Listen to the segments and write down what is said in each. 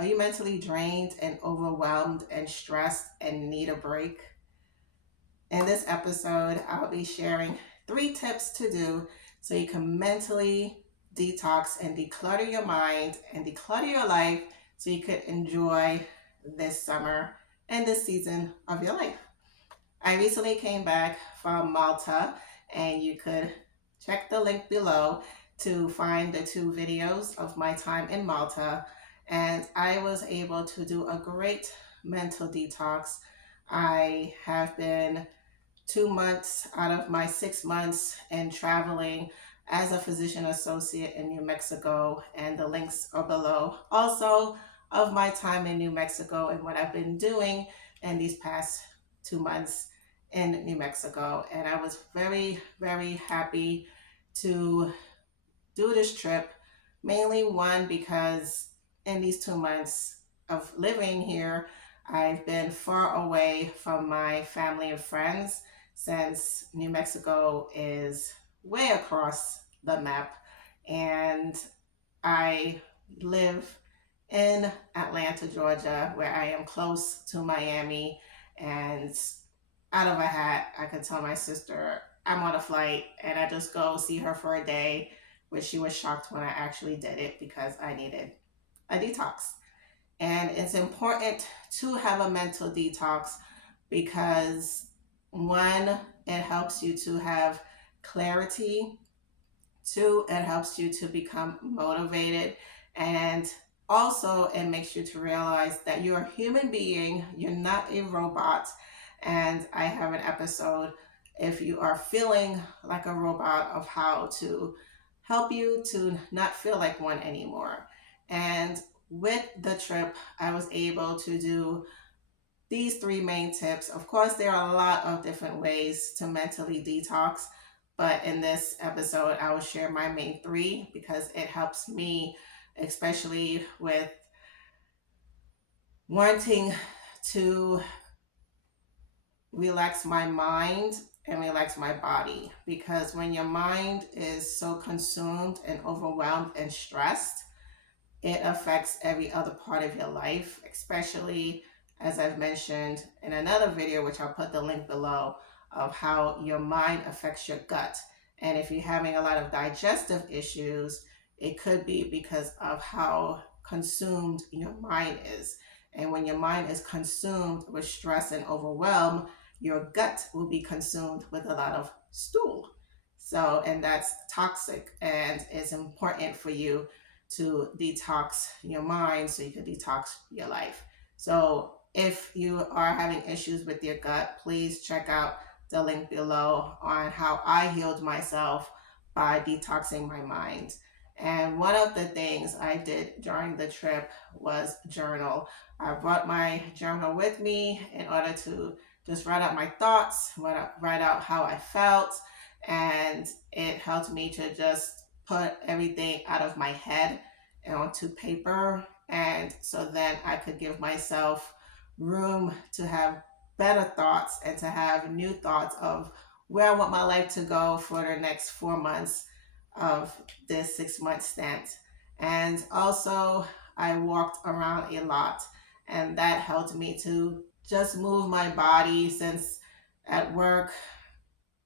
Are you mentally drained and overwhelmed and stressed and need a break? In this episode, I'll be sharing 3 tips to do so you can mentally detox and declutter your mind and declutter your life so you could enjoy this summer and this season of your life. I recently came back from Malta, and you could check the link below to find the 2 videos of my time in Malta. And I was able to do a great mental detox. I have been 2 months out of my 6 months and traveling as a physician associate in New Mexico, and the links are below. Also, of my time in New Mexico and what I've been doing in these past 2 months in New Mexico. And I was very, very happy to do this trip. Mainly one, because in these 2 months of living here, I've been far away from my family and friends, since New Mexico is way across the map. And I live in Atlanta, Georgia, where I am close to Miami. And out of a hat, I could tell my sister I'm on a flight and I just go see her for a day, which she was shocked when I actually did it because I needed a detox. And it's important to have a mental detox because, one, it helps you to have clarity. Two, it helps you to become motivated. And also, it makes you to realize that you're a human being, you're not a robot. And I have an episode, if you are feeling like a robot, of how to help you to not feel like one anymore. And with the trip, I was able to do these 3 main tips. Of course, there are a lot of different ways to mentally detox, but in this episode, I will share my main 3 because it helps me, especially with wanting to relax my mind and relax my body. Because when your mind is so consumed and overwhelmed and stressed, it affects every other part of your life, especially, as I've mentioned in another video, which I'll put the link below, of how your mind affects your gut. And if you're having a lot of digestive issues, it could be because of how consumed your mind is. And when your mind is consumed with stress and overwhelm, your gut will be consumed with a lot of stool. So, and that's toxic, and it's important for you to detox your mind so you can detox your life. So if you are having issues with your gut, please check out the link below on how I healed myself by detoxing my mind. And one of the things I did during the trip was journal. I brought my journal with me in order to just write out my thoughts, write out how I felt, and it helped me to just put everything out of my head and onto paper. And so then I could give myself room to have better thoughts and to have new thoughts of where I want my life to go for the next 4 months of this 6 month stint. And also, I walked around a lot, and that helped me to just move my body, since at work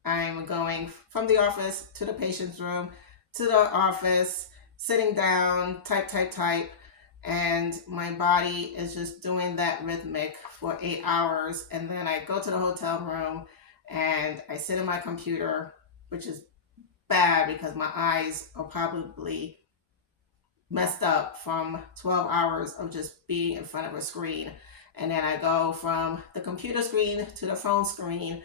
I'm going from the office to the patient's room to the office, sitting down, type, type, type. And my body is just doing that rhythmic for 8 hours. And then I go to the hotel room and I sit in my computer, which is bad because my eyes are probably messed up from 12 hours of just being in front of a screen. And then I go from the computer screen to the phone screen,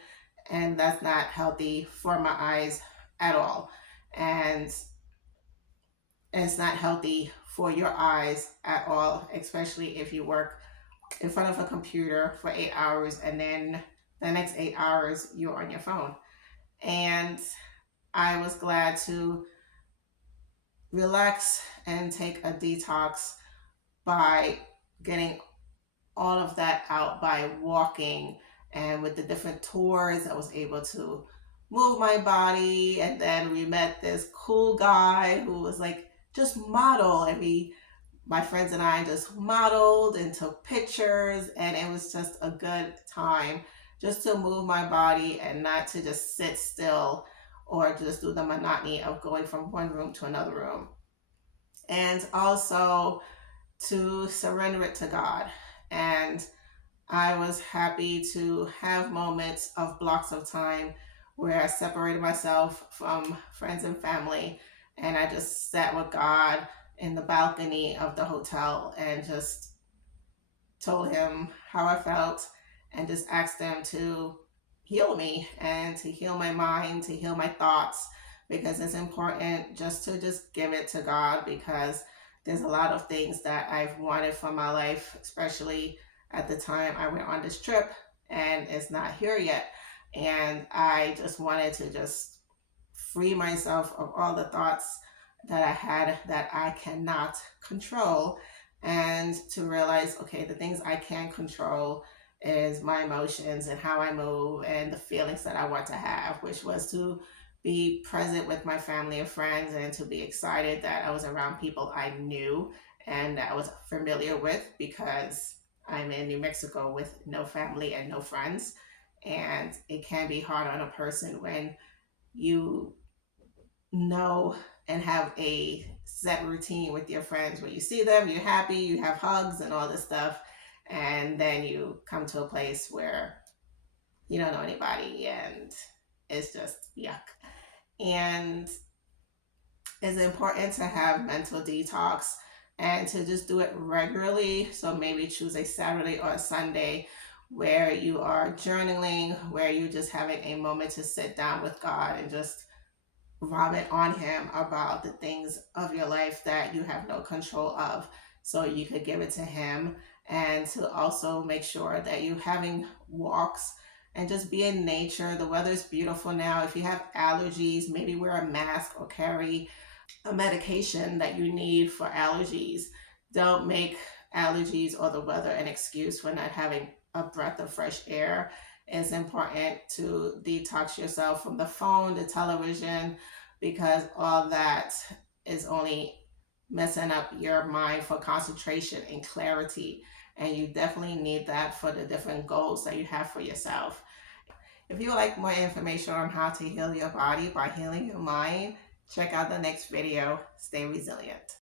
and that's not healthy for my eyes at all. And it's not healthy for your eyes at all, especially if you work in front of a computer for 8 hours and then the next 8 hours you're on your phone. And I was glad to relax and take a detox by getting all of that out by walking. And with the different tours, I was able to move my body. And then we met this cool guy who was like, just model. And we my friends and I just modeled and took pictures, and it was just a good time just to move my body and not to just sit still or just do the monotony of going from one room to another room. And also to surrender it to God. And I was happy to have moments of blocks of time where I separated myself from friends and family, and I just sat with God in the balcony of the hotel and just told him how I felt and just asked him to heal me and to heal my mind, to heal my thoughts, because it's important just give it to God, because there's a lot of things that I've wanted for my life, especially at the time I went on this trip, and it's not here yet. And I just wanted to just free myself of all the thoughts that I had that I cannot control, and to realize, okay, the things I can control is my emotions and how I move and the feelings that I want to have, which was to be present with my family and friends and to be excited that I was around people I knew and that I was familiar with, because I'm in New Mexico with no family and no friends. And it can be hard on a person when you know and have a set routine with your friends where you see them, you're happy, you have hugs and all this stuff, and then you come to a place where you don't know anybody and it's just yuck. And it's important to have mental detox and to just do it regularly. So maybe choose a Saturday or a Sunday where you are journaling, where you're just having a moment to sit down with God and just vomit on him about the things of your life that you have no control of, so you could give it to him. And to also make sure that you're having walks and just be in nature. The weather's beautiful now. If you have allergies, maybe wear a mask or carry a medication that you need for allergies. Don't make allergies or the weather an excuse for not having a breath of fresh air. It's important to detox yourself from the phone, the television, because all that is only messing up your mind for concentration and clarity. And you definitely need that for the different goals that you have for yourself. If you would like more information on how to heal your body by healing your mind, check out the next video. Stay resilient.